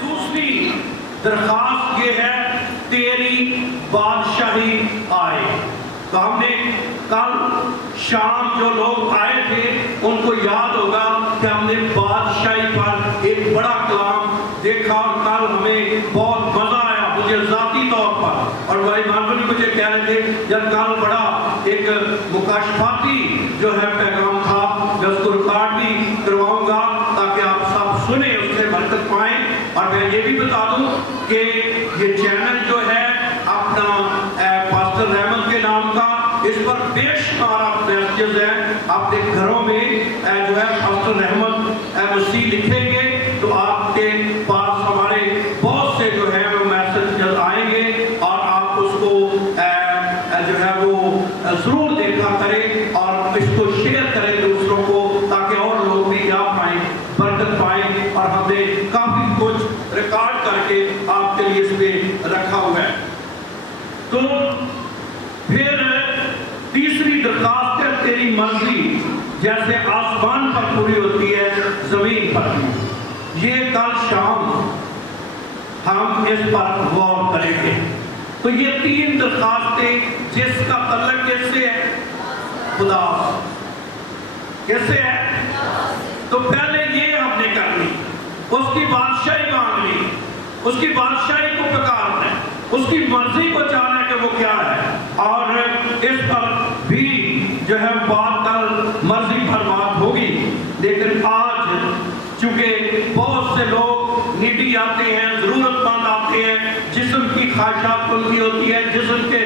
دوسری درخواست یہ ہے تیری بادشاہی آئے. تو ہم نے کل شام جو لوگ آئے تھے ان کو یاد ہوگا کہ ہم نے بادشاہی پر ایک بڑا کلام دیکھا اور کل ہمیں بہت مزہ آیا مجھے ذاتی طور پر. اور بھائی مانوی مجھے کہہ رہے تھے جب کل بڑا ایک مکاشفاتی جو ہے پیغام تھا میں اس کو ریکارڈ بھی کرواؤں گا تاکہ آپ سب سنیں اس سے برکت پائیں. اور میں یہ بھی بتا دوں کہ یہ چینل جو ہے اپنا پاسٹر رحمت کے نام کا اس پر بے شمار آپ میسیجز ہیں اپنے گھروں میں جو ہے پاسٹر رحمت مسیح لکھیں گے تو آپ کے پاس ہمارے بہت سے جو ہے وہ میسیجز آئیں گے اور آپ اس کو جو ہے وہ ضرور دیکھا کریں اور اس کو شیئر کریں دوسروں کو تاکہ اور لوگ بھی جا پائیں برکت پائیں. اور ہم نے کافی کچھ ریکارڈ کر کے آپ کے لیے اس میں رکھا ہوا ہے. تو پھر تیسری درخواست ہے تیری مرضی جیسے آسمان پر پوری ہوتی ہے زمین پر بھی. یہ کل شام ہم اس پر غور کریں گے. تو یہ تین درخواستیں جس کا تعلق کس سے ہے؟ خدا کس سے ہے؟ تو پہلے یہ ہم نے کرنی اس کی بادشاہی مانگنی اس کی بادشاہی کو پکارنا ہے اس کی مرضی کو جاننا کہ وہ کیا ہے. اور اس پر بھی جو ہے بات کل مرضی پر بات ہوگی. لیکن آج چونکہ بہت سے لوگ نیڈی آتے ہیں ضرورت مند آتے ہیں جسم کی خواہشات ان کی ہوتی ہے جسم کے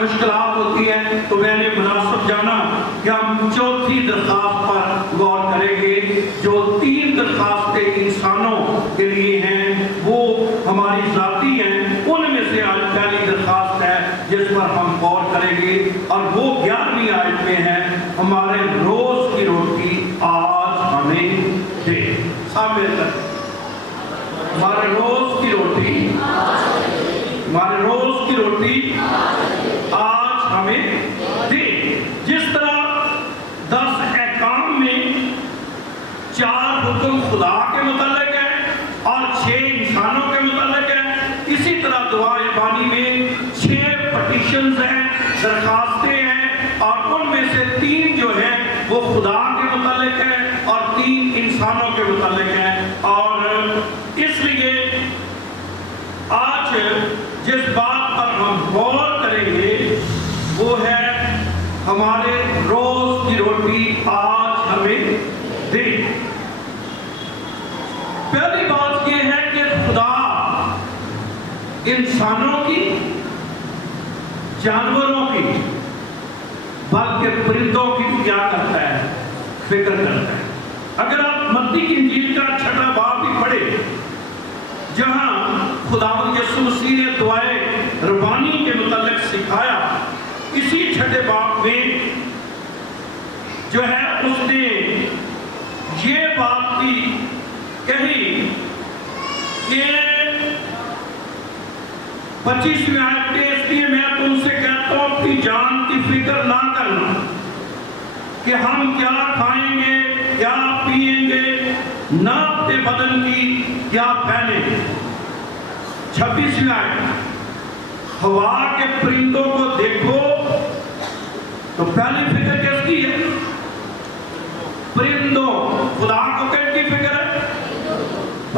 مشکلات ہوتی ہیں تو میں نے مناسب جانا کہ ہم چوتھی درخواست پر غور کریں گے. جو تین درخواستیں انسانوں کے لیے ہیں وہ ہماری ذاتی ہیں ان میں سے آج پہلی درخواست ہے جس پر ہم غور کریں گے اور وہ 11ویں آیت میں ہے ہمارے روز کی روٹی آج ہمیں دے. سامنے تک ہمارے روز کی روٹی ہمارے روز کی روٹی آج ہمیں دے. جس طرح 10 احکام میں 4 حکم خدا کے متعلق ہے اور 6 انسانوں کے متعلق ہے اسی طرح دعائے بانی میں 6 پٹیشنز ہیں درخواستیں ہیں اور ان میں سے 3 جو ہیں وہ خدا کے متعلق ہیں اور 3 انسانوں کے متعلق ہیں. اور اس لیے آج جس بات پر ہم غور کریں گے وہ ہے ہمارے روز کی روٹی آج ہمیں دے. پہلی بات یہ ہے کہ خدا انسانوں کی جانوروں کی بلکہ پرندوں کی بھی کیا کرتا ہے فکر کرتا ہے. اگر آپ متی کی انجیل کا 6واں باب بھی پڑھے جہاں خداوند یسوع مسیح نے دعائے ربانی کے متعلق سکھایا اسی 6 باب میں جو ہے اس نے یہ بات بھی کہی کہ 25ویں آیت میں اس لیے میں تم سے کہتا ہوں اپنی جان کی فکر نہ کرنا کہ ہم کیا کھائیں گے کیا پیئیں گے نہ اپنے بدن کی کیا پہنیں گے. 26ویں آیت ہوا کے پرندوں کو دیکھو تو پہلی فکر کس کی ہے؟ پرندوں. خدا کو کن کی فکر ہے؟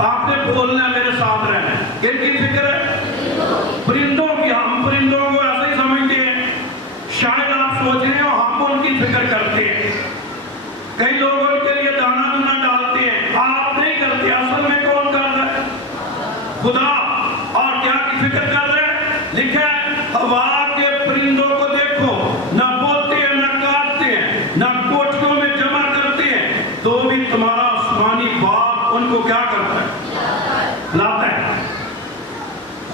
آپ نے بولنا ہے میرے ساتھ رہنا ہے. کن کی فکر ہے؟ پرندوں کی. ہم پرندوں کو ایسے ہی سمجھتے ہیں شاید آپ سوچ رہے ہو ہم ان کی فکر کرتے ہیں کئی لوگ ان کے لیے دانا دنا ڈالتے ہیں آپ نہیں کرتے. اصل میں کون کر رہا ہے؟ خدا. اور کیا کی فکر کر رہے ہیں؟ لکھا ہے ہوا کے پرندوں کو دیکھو نہ بولتے ہیں نہ کاٹتے ہیں نہ کوٹھیوں میں جمع کرتے ہیں تو بھی تمہارا آسمانی باپ ان کو کیا کرتا ہے؟ لاتا ہے.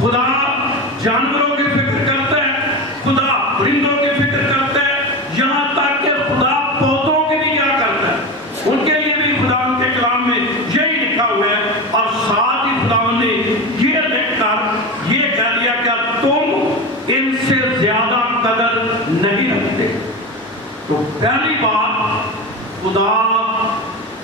خدا جانوروں کی فکر کرتا ہے خدا پرندوں کی فکر کرتا ہے یہاں تک کہ خدا پودوں کی بھی کیا کرتا ہے ان کے لیے بھی خدا ان کے کلام میں یہی لکھا ہوا ہے. اور ساتھ ہی خدا نے یہ لکھ کر یہ کہہ دیا کہ تم ان سے زیادہ قدر نہیں رکھتے. تو پہلی بات خدا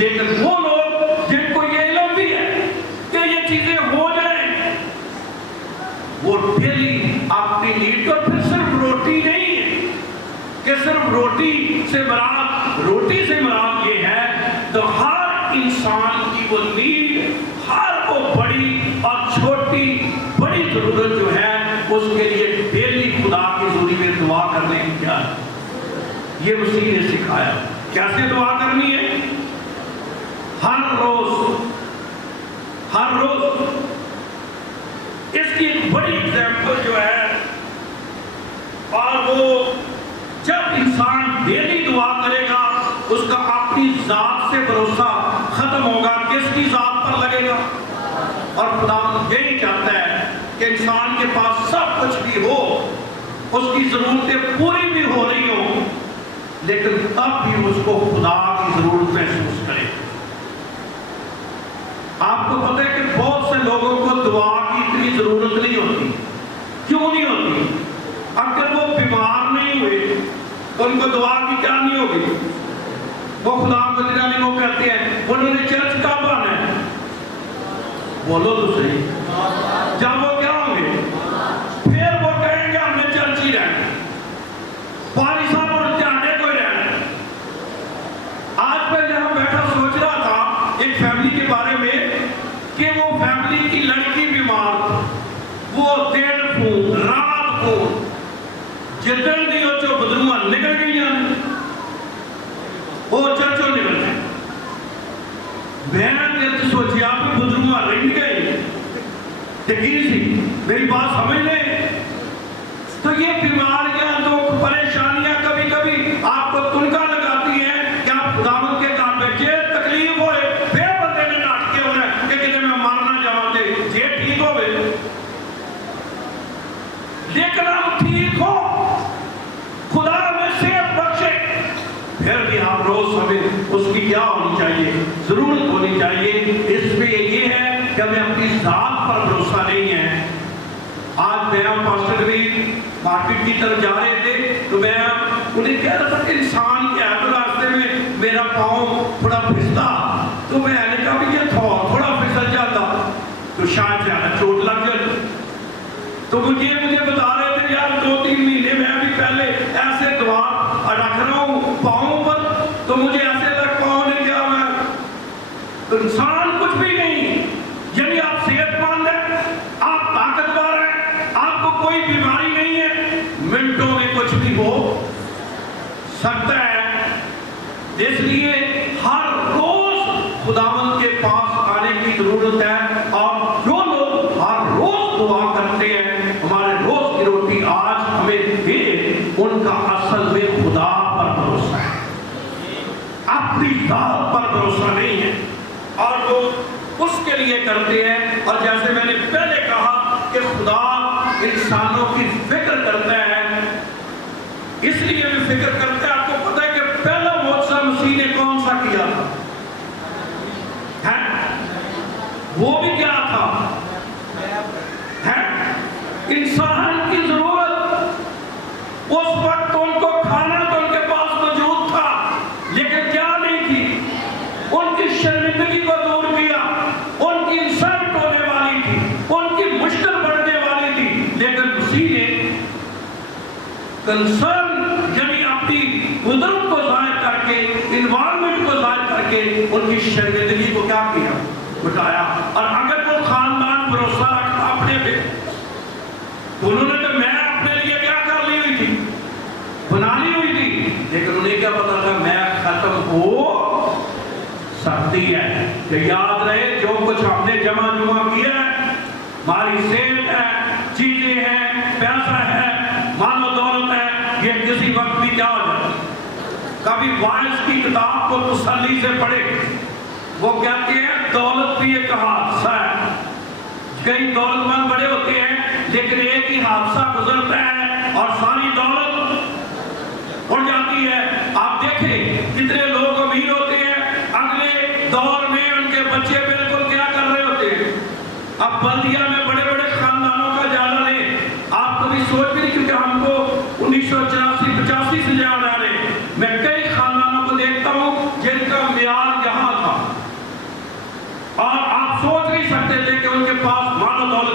لیکن وہ لوگ جن کو یہ علم بھی ہے کہ یہ چیزیں ہو جائیں، وہ ڈیلی اپنی نیڈ کو، پھر صرف روٹی نہیں ہے کہ صرف روٹی سے مراد یہ ہے، تو ہر انسان کی وہ نیڈ، ہر وہ بڑی اور چھوٹی بڑی ضرورت جو ہے اس کے لیے ڈیلی خدا کی حضوری میں دعا کرنے کی کیا ہے، یہ مسیح نے سکھایا کیسے دعا کرنی ہے۔ ہر روز اس کی ایک بڑی ایگزامپل جو ہے، اور وہ جب انسان ڈیلی دعا کرے گا اس کا اپنی ذات سے بھروسہ ختم ہوگا، کس کی ذات پر لگے گا۔ اور خدا یہی چاہتا ہے کہ انسان کے پاس سب کچھ بھی ہو، اس کی ضرورتیں پوری بھی ہو رہی ہوں، لیکن تب بھی اس کو خدا کی ضرورت محسوس کرے۔ آپ کو پتہ ہے کہ بہت سے لوگوں کو دعا کی اتنی ضرورت نہیں ہوتی۔ کیوں نہیں ہوتی؟ اگر وہ بیمار نہیں ہوئے تو ان کو دعا کی کیا نہیں ہوگی؟ وہ خدا کو جنانی وہ کہتے ہیں انہوں نے چرچ کب آنا ہے؟ بولو تو صحیح۔ جب وہ کیا ہوں گے؟ پھر وہ کہیں گے ہم نے چرچ ہی رہنا، پاری صاحب اور جانے کو ہی رہنا۔ آج میں جہاں بیٹھا سوچ رہا تھا ایک فیملی کے بارے میں کہ وہ فیملی کی لڑکی بیمار تھی، وہ دن فون رات فون جتن دیو جو بدروہ نکل گئی ہیں، وہ چرچوں نکل گئے۔ میں نے سوچی آپ کی بدروہ رنگ گئی، یقین سی میری بات سمجھ لیں۔ تو یہ بیماریاں، دکھ، پریشانیاں کبھی کبھی آپ کو تنکا لگاتی ہیں کہ آپ خداوند کے کام میں یہ تکلیف ہوئے، بے بندے نے ناٹ کے ہوئے کہ کدھے میں مارنا جاتے یہ ٹھیک ہوئے، لیکن ہم ٹھیک ہو، خدا ہمیں صحت بخشے، پھر بھی ہم روز ہمیں اس کی کیا ہونی چاہیے؟ ضرورت ہونی چاہیے۔ اس میں یہ ہے کہ ہمیں اپنی ذات پر بھروسہ نہیں ہے۔ آج میں پاسٹر بھی مارکیٹ کی طرف جا رہے تھے تو میں انہیں کہہ رہا تھا کہ انسان کے راستے میں میرا پاؤں تھوڑا پھستا، تو میں نے کہا کہ یہ تھوڑا پھسل جاتا تو شاید زیادہ چوٹ لگ جاتی۔ تو مجھے بتا رہے تھے یار 2-3 مہینے میں ابھی پہلے ایسے دعا رکھ رہا ہوں پاؤں پر، تو مجھے ایسے لگ پاؤں نے کیا میں انسان کچھ بھی نہیں، یعنی آپ صحت مند ہیں، آپ طاقتور ہیں، آپ کو کوئی بیماری نہیں ہے، منٹوں میں کچھ بھی ہو سکتا ہے۔ اس لیے ہر روز خداوند کے پاس آنے کی ضرورت ہے، اور جو لوگ ہر روز دعا کرتے ہیں ہمارے روز کی روٹی آج ہمیں دے، ان کا اصل میں خدا پر بھروسہ ہے، اپنی ذات پر بھروسہ نہیں ہے، اور وہ اس کے لیے کرتے ہیں۔ اور جیسے میں نے پہلے کہا کہ خدا انسانوں کی فکر کرتا ہے، اس لیے بھی فکر کرتا ہے۔ آپ کو پتہ ہے کہ پہلا معجزہ مسیح نے کون سا کیا تھا؟ وہ بھی کیا تھا؟ انسان کی ضرورت۔ اس وقت ان کو کھانا تو ان کے پاس موجود تھا، لیکن کیا نہیں تھی؟ ان کی شرمندگی کو دور کیا، ان کی انسلٹ ہونے والی تھی، ان کی مشکل بڑھنے والی تھی، لیکن مسیح نے کنسرن یعنی اپنی قدرت کو ظاہر کر کے، انوائرمنٹ کو ظاہر کر کے ان کی شرمندگی کو کیا کیا؟ بتایا۔ اور اگر وہ خاندان بھروسہ رکھتا اپنے پہ، تو انہوں نے تو میں اپنے لیے کیا کر لی ہوئی تھی؟ بنا لی ہوئی تھی، لیکن انہیں کیا پتا تھا میں ختم ہو سکتی ہے۔ کہ یاد رہے جو کچھ ہم نے جمع کیا ہے، ہماری صحت ہے، چیزیں ہیں، پیسہ ہے، مال و دولت ہے، یہ کسی وقت بھی کیا ہو جائے۔ کبھی وائس کی کتاب کو تسلی سے پڑھے، وہ کہتے ہیں دولت بھی ایک حادثہ ہے۔ کئی دولت مند بڑے ہوتے ہیں لیکن ایک ہی حادثہ گزرتا ہے اور ساری دولت اڑ جاتی ہے۔ آپ دیکھیں کتنے لوگ امیر ہوتے ہیں، اگلے دور میں ان کے بچے بالکل کیا کر رہے ہوتے ہیں۔ اب بلدیہ میں بڑے بڑے خاندانوں کا جائزہ لیں، آپ کبھی سوچ بھی نہیں، کیونکہ ہم کو 1984-85 سے جان آ رہے ہیں۔ میں کئی خاندانوں کو دیکھتا ہوں جن کا معیار یہاں تھا،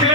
6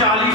40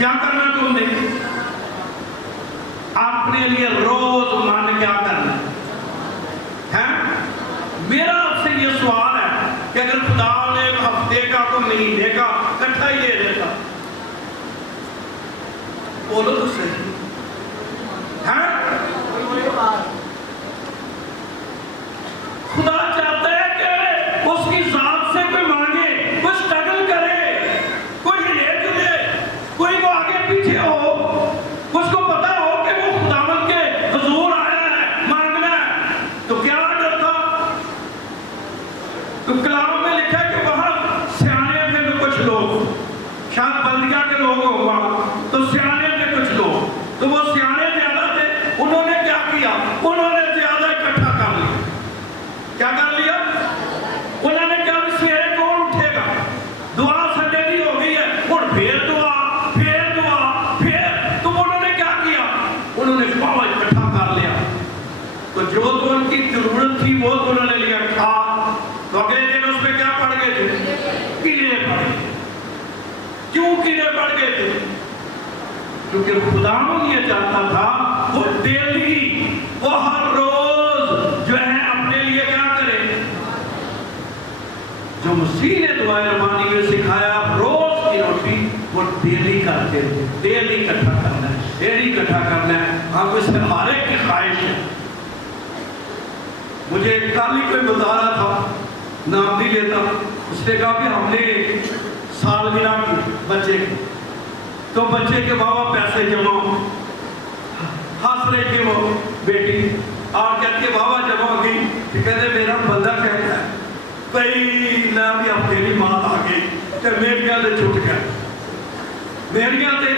کیا کرنا تم نے؟ اپنے لیے روز من کیا کرنا ہے؟ میرا آپ سے یہ سوال ہے کہ اگر خدا نے ایک ہفتے کا کو مہینے کا کٹھا ہی دے دیتا، بولو تو صحیح ہے؟ خدا چاہتا ہے کہ اس کی ذات سے کوئی مانگے، کوئی سٹرگل کرے، کوئی ہلے جلے، کوئی وہ آگے پیچھے ہو، اس کو پتا ہو کہ وہ خداوند کے حضور آیا ہے مانگنا ہے، تو کیا ڈر تھا؟ تو کلام میں لکھا ہے کہ وہاں سیانے تھے تو کچھ لوگ، شاید بلدیہ کے لوگ ہوں وہاں، تو سیانے تھے کچھ لوگ، تو وہ سیانے زیادہ تھے، انہوں نے کیا کیا؟ انہوں نے زیادہ اکٹھا کر لیا۔ کیا کر لیا؟ انہوں نے کیا؟ سویرے کون اٹھے گا؟ دعا سنڈے کی ہو گئی ہے اور پھر دعا، پھر دعا، پھر، تو انہوں نے کیا کیا؟ انہوں نے بہت اکٹھا کر لیا، تو جو تو ان کی ضرورت تھی وہ تو انہوں نے لیا کھا، تو اگلے دن اس پہ کیا پڑ گئے تھے؟ کیڑے پڑ گئے۔ کیوں کیڑے پڑ گئے تھے؟ کیونکہ خدا یہ چاہتا تھا وہ ڈیلی، وہ ہر روز جو ہے اپنے لیے کیا کرے؟ جو مسیح نے دعائے ربانی میں سکھایا روز کی روٹی وہ ڈیلی کرتے تھے، ڈیلی اکٹھا کرنا ہے، ڈیلی اکٹھا کرنا ہے۔ ہم اس سے ہمارے کی خواہش ہے۔ مجھے کل ہی کوئی بتا رہا تھا، نام نہیں لیتا، اس نے کہا کہ ہم نے سالگرہ کی بچے کی، تو بچے کے بابا پیسے جمع ہنس رہے کہ وہ بیٹی اور کہتے ہیں بابا جمع ہو گئی، کہ کہتے میرا بندہ کہتا ہے بھئی میں بھی اب تیری ماں آ گئی کہ میریاں دے چھٹ گئے، میریاں دے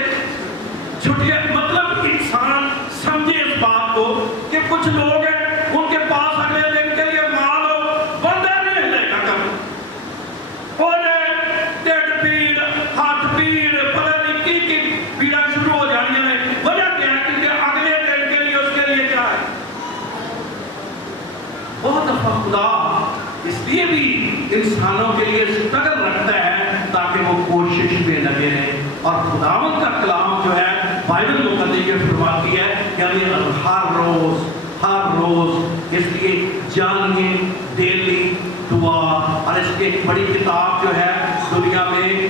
چھٹ گئے۔ مطلب انسان سمجھے اس بات کو کہ کچھ لوگ ہیں ان کے پاس اگلے دن کے لیے مال ہو، بندہ نہیں لے گا کر اور ڈیڈ پیڑ، ہاتھ پیڑ، پتہ نہیں کی پیڑا شروع ہو جانی ہے۔ وجہ کیا ہے؟ کیونکہ اگلے دن کے لیے اس کے لیے کیا ہے؟ بہت دفعہ خدا اس لیے بھی انسانوں کے لیے سٹرگل رکھتا ہے تاکہ وہ کوشش میں لگے رہے، اور خداوند کا کلام جو ہے بائبل مقدس یہ فرماتی ہے یعنی ہر روز اس لیے جانیے ڈیلی دعا، اور اس کی ایک بڑی کتاب جو ہے دنیا میں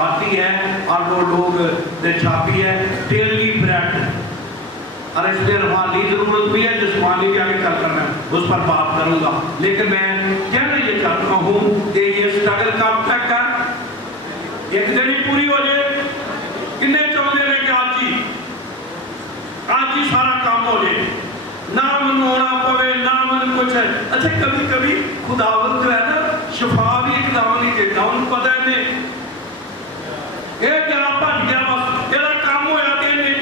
آتی ہے اور وہ لوگ نے چھاپی ہے، ڈیلی بریڈ، اور اس لیے روحانی ضرورت بھی ہے، جسمانی بھی آگے چل کر میں اس پر بات کروں گا، لیکن میں کہنا یہ چاہتا ہوں کہ یہ سٹرگل کب تک ہے؟ ایک دن ہی پوری ہو جائے؟ کنے چاہتے ہیں کہ آج ہی سارا کام ہو جائے، نہ من ہونا پوے، نہ من کچھ ہے۔ اچھا کبھی کبھی خداوند جو ہے نا شفا بھی ایک دعوی نہیں دیتا، ان کو پتہ ہے ایک جرا پھٹ گیا بس تیرا کام ہو جاتے ہیں،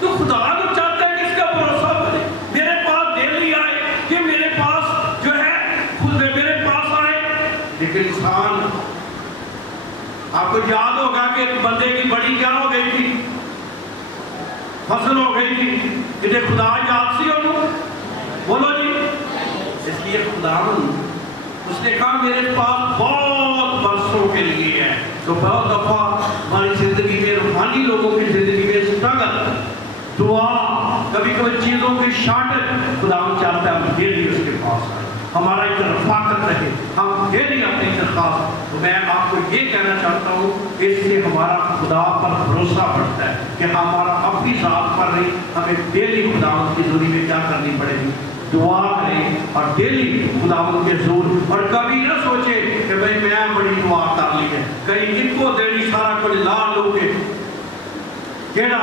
تو خدا کو چاہتا ہے کہ اس کا بھروسہ بنے، میرے پاس ڈیلی آئے، کہ میرے پاس جو ہے خود میرے پاس آئے۔ لیکن انسان، آپ کو یاد ہوگا کہ ایک بندے کی بڑی کیا ہو گئی تھی؟ فصل ہو گئی تھی، کہ خدا یاد سی انہوں بولو جی۔ اس لیے خدا اس نے کہا میرے پاس بہت برسوں کے لیے ہے، تو بہت دفعہ ہماری زندگی میں، روحانی لوگوں کی زندگی میں سٹرگل، دعا، کبھی کبھی چیزوں کی شارٹیج، خدا چاہتا ہے ہم ڈیلی اس کے پاس آئیں، ہمارا ایک رفاقت رہے، ہم ڈیلی اپنی درخواست۔ تو میں آپ کو یہ کہنا چاہتا ہوں کہ اس سے ہمارا خدا پر بھروسہ بڑھتا ہے کہ ہمارا اپنی ذات پر نہیں، ہمیں ڈیلی خداوند کی حضوری میں کیا کرنی پڑے گی؟ دعا کریں اور ڈیلی خداوند کے حضور، اور کبھی نہ سوچے کہ بھئی میں بڑی دعا کر لی ہے، کہیں ان کو دینی سارا کچھ لا لو گے، کہنا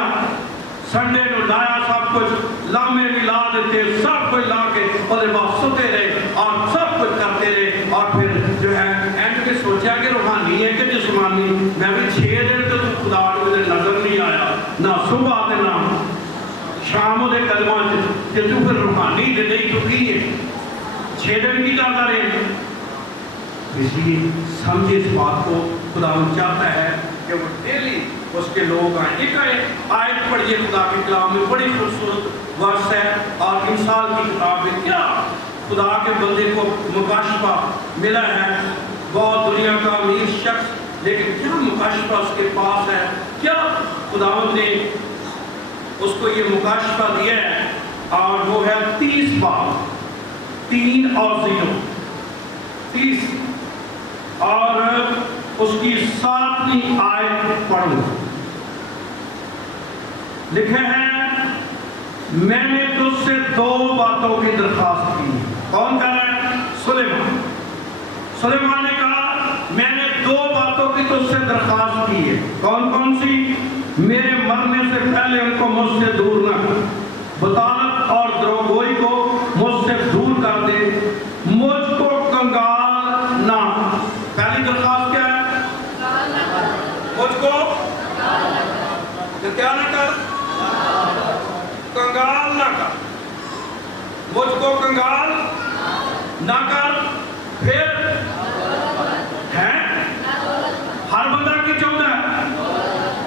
سنڈے نو لایا سب کچھ، لامے بھی لا دیتے، سب کچھ لا کے اور بعد سوتے رہے اور سب کچھ کرتے رہے، اور پھر جو ہے اینڈ کے سوچا کہ روحانی ہے کہ جسمانی، میں بھی 6 دن تو خدا مجھے نظر نہیں آیا، نہ صبح دے نہ شام دے کلمہ کہ تو پھر روحانی دے نہیں تو کی ہے 6 دن کی جاتا رہے۔ اس لیے سمجھے اس بات کو، خدا چاہتا ہے کہ وہ ڈیلی اس کے لوگ آئیں۔ ایک آیت پڑھیے خدا کے کلام میں، بڑی خوبصورت ورس ہے، اور انسان کی کتاب میں کیا خدا کے بندے کو مکاشفہ ملا ہے۔ بہت دنیا کا امیر شخص لیکن کیا مکاشفہ اس کے پاس ہے؟ کیا خداوند نے اس کو یہ مکاشفہ دیا ہے؟ اور وہ ہے 30 باب 3 اور 0 30 اور اس کی 7ویں آیت پڑھوں۔ لکھے ہیں میں نے تجھ سے 2 باتوں کی درخواست کی۔ کون کہہ رہا ہے؟ سلیمان نے کہا میں نے 2 باتوں کی تجھ سے درخواست کی ہے۔ کون کون سی؟ میرے مرنے سے پہلے ان کو مجھ سے دور نہ کر، بطالت اور دروغگوئی کو مجھ سے دور کر دے، مجھ کو کنگال نہ۔ پہلی درخواست کیا ہے؟ مجھ کو کیا نہ کر؟ کنگال نہ کر، مجھ کو کنگال نہ کر۔ پھر ہے ہر بندہ کی چاہتا ہے،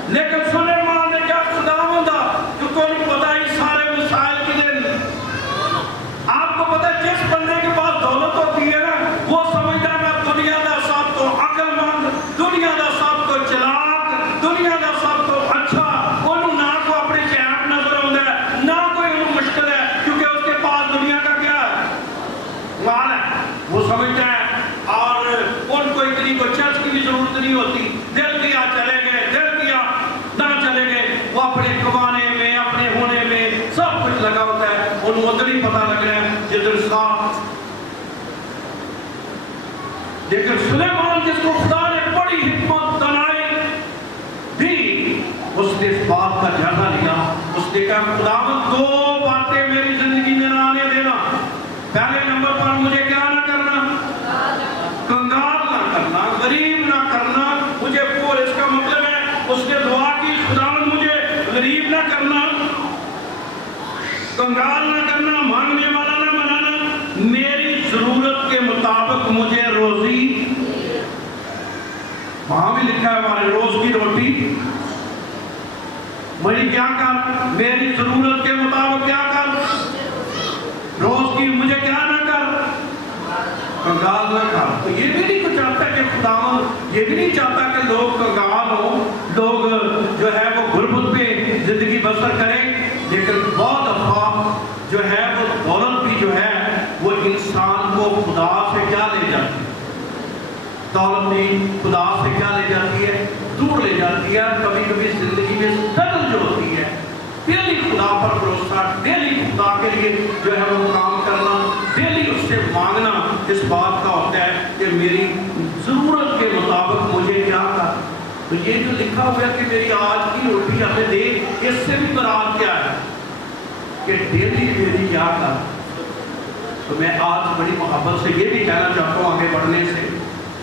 لیکن سلیمان نے کیا خداوندا جو کوئی پتہ ہی سارے مسائل کی دن۔ آپ کو پتہ ہے جس بندے کے پاس دولت ہوتی ہے نا وہ سمجھتا ہے میں دنیا دا سب تو عقل مند، دنیا دا سب تو چلاک، دنیا دا سب تو اچھا، انہوں نہ کو اپنے چیپ نظر آتا ہے نہ کوئی انہوں مشکل ہے، کیونکہ اس کے پاس دنیا کا کیا ہے؟ مال ہے، وہ سمجھتا ہے۔ اور ان کو اتنی کو چرچ کی بھی ضرورت نہیں ہوتی، دل دیا چلے گئے، دل دیا نہ چلے گئے، وہ اپنے کمانے میں اپنے ہونے میں سب کچھ لگا ہوتا ہے، انہوں ادھر ہی پتہ لگ رہا ہے جدھر صاف۔ لیکن سلیمان جس کو خدا نے بڑی حکمت دانائی دی، اس نے اس بات کا جائزہ لیا، اس نے کہا خداوند 2 باتیں میری زندگی میں نہ آنے دینا۔ پہلے نمبر پر مجھے کیا نہ کرنا؟ کنگال نہ کرنا، غریب نہ کرنا مجھے۔ پور اس کا مطلب ہے اس نے دعا کی خداوند مجھے غریب نہ کرنا، کنگال نہ کرنا، مانگنے والا نہ بنانا، میری ضرورت کے مطابق مجھے روزی۔ وہاں بھی لکھا ہے ہمارے روز کی روٹی مجھے کیا کر، میری ضرورت کے مطابق کیا کر، روز کی مجھے کیا نہ کر، کنگال نہ کر۔ تو یہ بھی نہیں چاہتا کہ خداوند یہ بھی نہیں چاہتا کہ لوگ کنگال ہوں، لوگ جو ہے وہ غربت پہ زندگی بسر کریں، لیکن بہت دفعہ جو ہے وہ دولت بھی جو ہے وہ انسان کو خدا سے کیا لے جاتی ہے؟ دولت بھی خدا سے کیا لے جاتی ہے؟ دور لے جاتی ہے۔ کبھی کبھی زندگی میں سٹرگل جو ہوتی ہے، ڈیلی خدا پر بھروسہ، ڈیلی خدا کے لیے جو ہے وہ کام کرنا، ڈیلی اس سے مانگنا اس بات کا ہوتا ہے کہ میری ضرورت کے مطابق مجھے کیا کر۔ تو یہ جو لکھا ہوا ہے کہ میری آج کی روٹی ہمیں دے، اس سے بھی مراد کیا ہے کہ ڈیلی میری کیا کر۔ تو میں آج بڑی محبت سے یہ بھی کہنا چاہتا ہوں آگے بڑھنے سے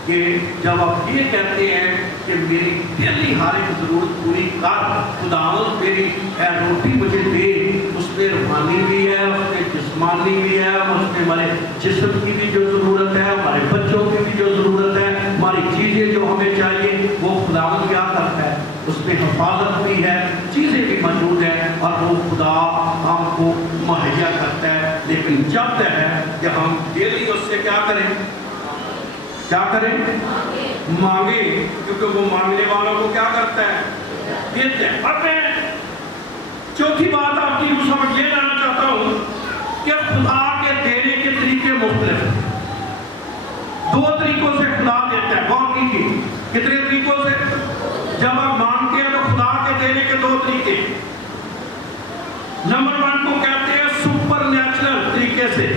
کہ جب آپ یہ کہتے ہیں کہ میری ڈیلی ہر ایک ضرورت پوری کر، خداوند میری روٹی مجھے دے، اس میں روحانی بھی ہے، اس میں جسمانی بھی ہے، اس میں ہمارے جسم کی بھی جو ضرورت ہے، ہمارے بچوں کی بھی جو ضرورت ہے، ہماری چیزیں جو ہمیں چاہیے وہ خداوند کیا کرتا ہے، اس میں حفاظت بھی ہے، چیزیں بھی موجود ہیں اور وہ خدا ہم کو مہیا کرتا ہے۔ لیکن جب ہے کہ ہم ڈیلی اس سے کیا کریں، کیا کریں، مانگے، کیونکہ وہ مانگنے والوں کو کیا کرتا ہے، دیتے ہیں۔ اب میں چوتھی بات آپ کی سمجھ یہ لانا چاہتا ہوں کہ خدا کے دینے کے طریقے مختلف ہیں۔ 2 طریقوں سے خدا دیتا ہے، غور کیجیے، کتنے طریقوں سے؟ جب آپ مانگتے ہیں تو خدا کے دینے کے 2 طریقے۔ نمبر 1 کو کہتے ہیں سپر نیچرل طریقے سے،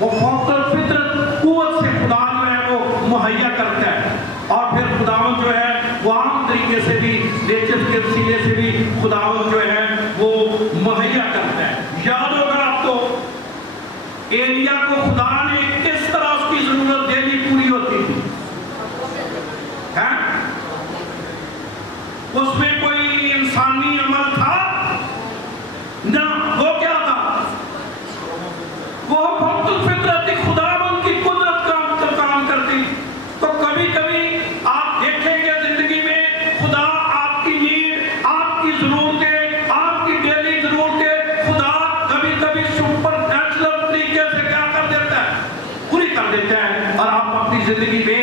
وہ فوق الفطرت قوت سے خدا جو ہے وہ مہیا کرتا ہے، اور پھر خداوند جو ہے وہ عام طریقے سے بھی، نیچر کے وسیلے سے بھی خداوند جو ہے وہ مہیا کرتا ہے۔ یاد ہوگا آپ کو ایلیا کو خدا نے کس طرح اس کی ضرورت ڈیلی پوری ہوتی تھی، اس میں کوئی انسانی عمل تھا نہ، وہ کیا تھا، وہ فوق الفطرت خداوند کی قدرت کا کام کرتی۔ تو کبھی کبھی آپ دیکھیں گے زندگی میں خدا آپ کی نیڈ، آپ کی ضرورتیں، آپ کی ڈیلی ضرورتیں خدا کبھی کبھی سپر نیچرل طریقے سے کیا کر دیتا ہے، پوری کر دیتا ہے، اور آپ اپنی زندگی میں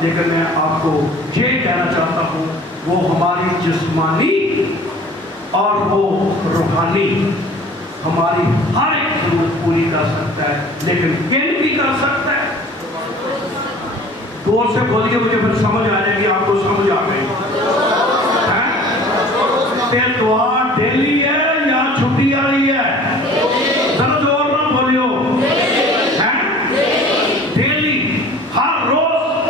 لیکن میں آپ کو یہ کہنا چاہتا ہوں وہ ہماری جسمانی اور وہ روحانی ہماری ہر ایک ضرورت پوری کر سکتا ہے، لیکن کن بھی کر سکتا ہے؟ دور سے بولیے، مجھے پھر سمجھ آ جائے گی، آپ کو سمجھ آ گئی؟ دعا ڈیلی ہے یا چھٹی والی ہے؟ ذرا زور نہ بولیو، ڈیلی، ہر روز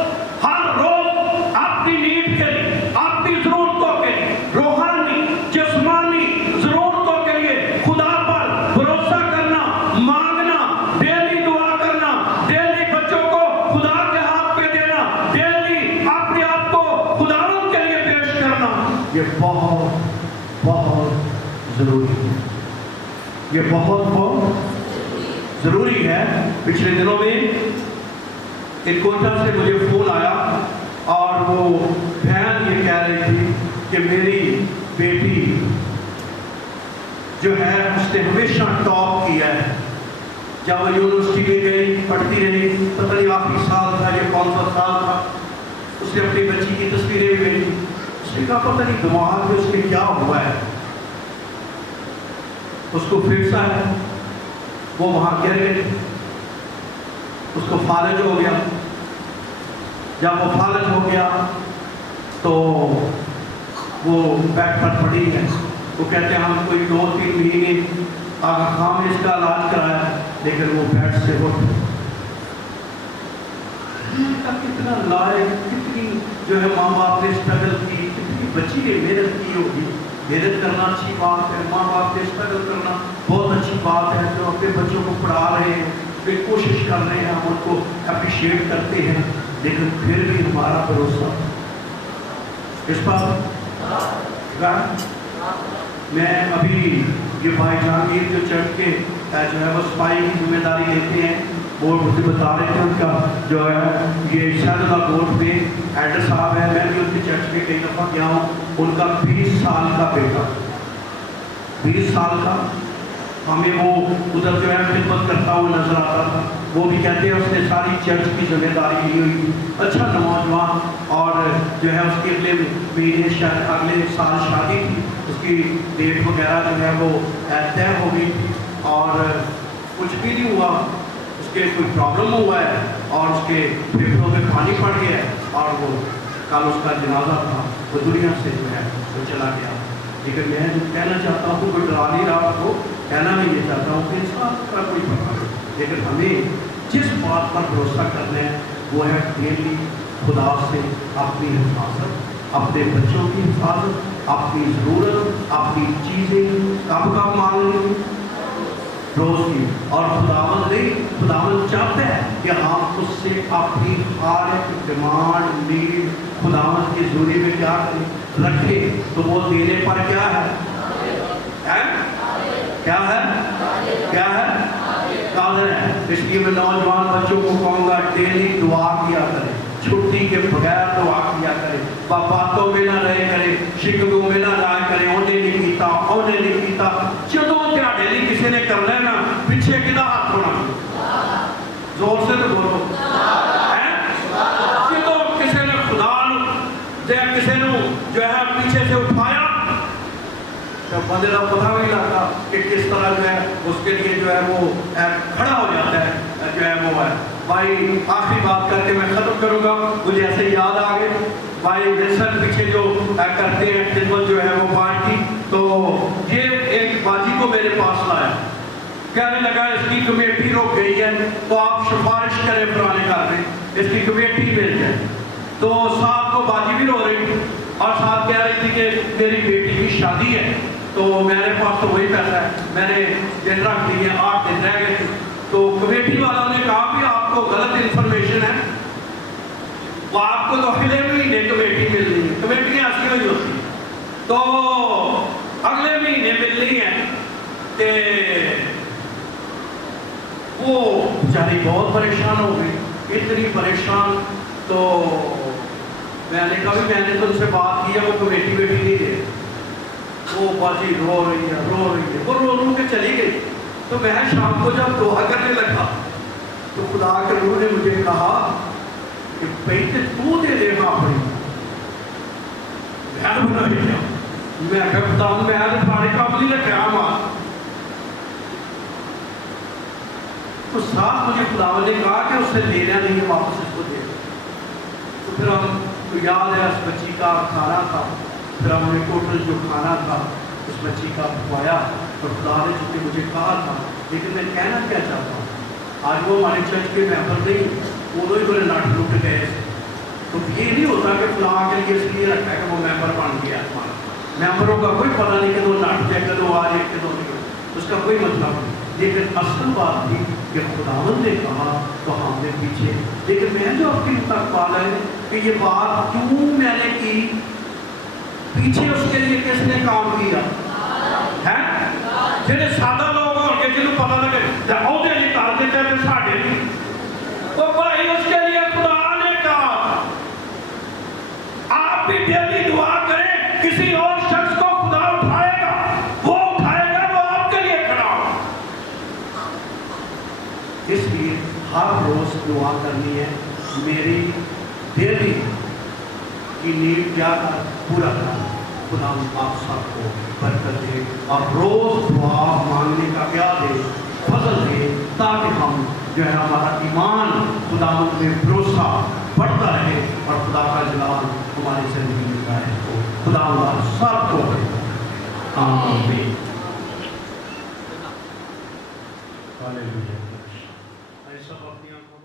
اپنی نیڈ کے لیے، اپنی ضرورتوں کے لیے، روحانی جسمانی ضرورتوں کے لیے خدا پر بھروسہ کرنا، مانگنا، ڈیلی دعا کرنا، ڈیلی بچوں کو خدا کے ہاتھ میں دینا، ڈیلی اپنے آپ کو خدا کے لیے پیش کرنا، یہ بہت ضروری ہے، یہ بہت ضروری ہے۔ پچھلے دنوں میں ایک کوئٹہ سے مجھے فون آیا اور وہ بہن یہ کہہ رہی تھی کہ میری بیٹی جو ہے اس نے ہمیشہ ٹاپ کیا ہے، جب وہ یونیورسٹی میں گئی پڑھتی رہی، پتہ نہیں آخری سال تھا یہ کون سا سال تھا، اس نے اپنی بچی کی تصویریں بھی بھیجی، اس نے کہا پتہ نہیں دماغ میں اس کے کیا ہوا ہے، اس کو پھرسا ہے، وہ وہاں گر گئی، اس کو فالج ہو گیا، جب وہ فالج ہو گیا تو وہ بیڈ پر پڑی ہے، وہ کہتے ہیں ہم کوئی 2-3 مہینے آغا خان میں اس کا علاج کرایا، لیکن وہ بیڈ سے اٹھ کتنا لائق، کتنی جو ہے ماں باپ نے اسٹرگل کی، کتنی بچی نے محنت کی ہوگی، محنت کرنا اچھی بات ہے، ماں باپ نے اسٹرگل کرنا بہت اچھی بات ہے، جو اپنے بچوں کو پڑھا رہے ہیں، پھر کوشش کر رہے ہیں، ہم ان کو اپریشیٹ کرتے ہیں، لیکن پھر بھی ہمارا بھروسہ اس پر میں ابھی یہ بھائی جہانگیر جو چرچ کے جو ہے وہ صفائی کی ذمہ داری لیتے ہیں، وہ مجھے بتا رہے تھے ان کا جو ہے یہ شہد اللہ گوٹ پہ ایڈر صاحب ہے، میں بھی ان کے چرچ میں کئی دفعہ گیا ہوں، ان کا 20 سال کا بیٹا، 20 سال کا، ہمیں وہ ادھر جو ہے خدمت کرتا ہوا نظر آتا تھا، وہ بھی کہتے ہیں اس نے ساری چرچ کی ذمہ داری لی ہوئی تھی، اچھا نوجوان، اور جو ہے اس کے اگلے مہینے شاید اگلے سال شادی تھی، اس کی ڈیٹ وغیرہ جو ہے وہ طے ہو گئی تھی، اور کچھ بھی نہیں ہوا، اس کے کوئی پرابلم ہوا ہے اور اس کے پھیپھڑوں میں پانی پڑ گیا ہے، اور وہ کل اس کا جنازہ تھا، وہ دنیا سے جو ہے وہ چلا گیا۔ لیکن میں جو کہنا چاہتا ہوں، کوئی ڈرا نہیں رہا کو کہنا میں یہ چاہتا ہوں کہ انسان کا کوئی پتہ نہیں، لیکن ہمیں جس بات پر بھروسہ کرنا ہے وہ ہے ڈیلی خدا سے اپنی حفاظت، اپنے بچوں کی حفاظت، اپنی ضرورت، اپنی چیزیں کب کب مانگنی، روز کی، اور خداوند چاہتا ہے کہ ہم اس سے اپنی ہر ایک ڈیمانڈ نیڈ خداوند کی ضروری میں کیا کریں رکھیں، تو وہ دینے پر کیا ہے قادر ہے۔ اس لیے میں نوجوان بچوں کو کہوں گا ڈیلی دعا کیا کریں، چھٹی کے بغیر دعا کیا کریں، باتوں میں نہ رہے کریں، شکووں میں نہ رہا کریں، انہیں نہیں کیتا جدوں کیا ڈیلی کسی نے کر لینا پیچھے کدا ہاتھ ہونا، زور سے تو بولو، جدوں کسی نے خدا کسی نے جو ہے پیچھے سے اٹھایا تو بندے کا پتہ بھی لگتا کہ کس طرح جو ہے اس کے لیے جو ہے وہ کھڑا ہو جاتا ہے، جو ہے وہ ہے۔ بھائی آخری بات کر کے میں ختم کروں گا، مجھے ایسے یاد آ گئے بھائی ولسن پیچھے جو کرتے ہیں خدمت جو ہے وہ بانٹ کی، تو یہ ایک باجی کو میرے پاس لایا، کہنے لگا اس کی کمیٹی رک گئی ہے تو آپ سفارش کریں پرانے گھر میں اس کی کمیٹی مل جائے، تو صاحب کو باجی بھی رو رہی تھی اور صاحب کہہ رہی تھی کہ میری بیٹی کی شادی ہے، تو میرے پاس تو وہی پیسہ ہے، میں نے دن رکھ لیے، 8 دن رہ گئے تھے، تو کمیٹی والوں نے کہا کہ آپ کو غلط انفارمیشن ہے، وہ آپ کو تو اگلے مہینے کمیٹی مل رہی ہے، کمیٹیاں ایسی نہیں ہوتی، تو اگلے مہینے مل رہی ہے، کہ وہ بیچاری بہت پریشان ہو گئی، اتنی پریشان، تو میں نے کہا میں نے تو ان سے بات کی ہے، وہ کمیٹی بیٹی نہیں دے، وہ باجی رو رہی ہے، وہ رو کے چلی گئی، تو میں شام کو جب دعا کرنے لگا تو خدا کے روح نے مجھے کہا کہ پیسے تو دے دے گا اپنی گھر بنا دیا میں کہتا ہوں میں آج پانی کا اپنی رکھا ہوں تو ساتھ مجھے خداوند نے کہا کہ اس سے لینا نہیں ہے واپس اس کو دے تو پھر ہم کو یاد ہے اس بچی کا کھانا تھا پھر ہم نے ٹوٹل جو کھانا تھا اس بچی کا پکوایا اور خدا نے چونکہ مجھے کہا تھا لیکن میں کہنا کیا چاہتا ہوں آج وہ ہمارے چرچ کے ممبر نہیں وہ ہی بڑے نٹ لٹ گئے تو یہ نہیں ہوتا کہ فلاں کے لیے اس لیے رکھا ہے کہ وہ ممبر بن گیا ممبروں کا کوئی پتہ نہیں کہ وہ نٹ جائے کدو آ جائے کدو نہیں اس کا کوئی مطلب نہیں لیکن اصل بات تھی کہ خداوند نے کہا تو ہم نے پیچھے لیکن میں جو آپ کی تک پا رہے ہیں کہ یہ بات کیوں میں نے کی پیچھے اس کے لیے کس نے کام کیا ہے جنہیں سادہ لوگ ہو گئے جنہوں پتہ لگے عہدے نہیں کر دیتے ہیں ساڑھے نہیں تو بھائی اس کے لیے خدا نے کہا آپ بھی ڈیلی دعا کریں کسی اور شخص کو خدا اٹھائے گا وہ اٹھائے گا وہ آپ کے لیے کھڑا ہو اس لیے ہر روز دعا کرنی ہے میری ڈیلی کی نیڈ کیا کر پورا کرنا خدا آپ سب کو برکت دے اور روز دعا مانگنے کا کیا دے فضل دے تاکہ ہم جو ہے ہمارا ایمان خدا میں بھروسہ بڑھتا رہے اور خدا کا جلال ہماری زندگی میں رہے تو خدا اللہ سب کو آمین ہاللویا۔ سب اپنی آنکھوں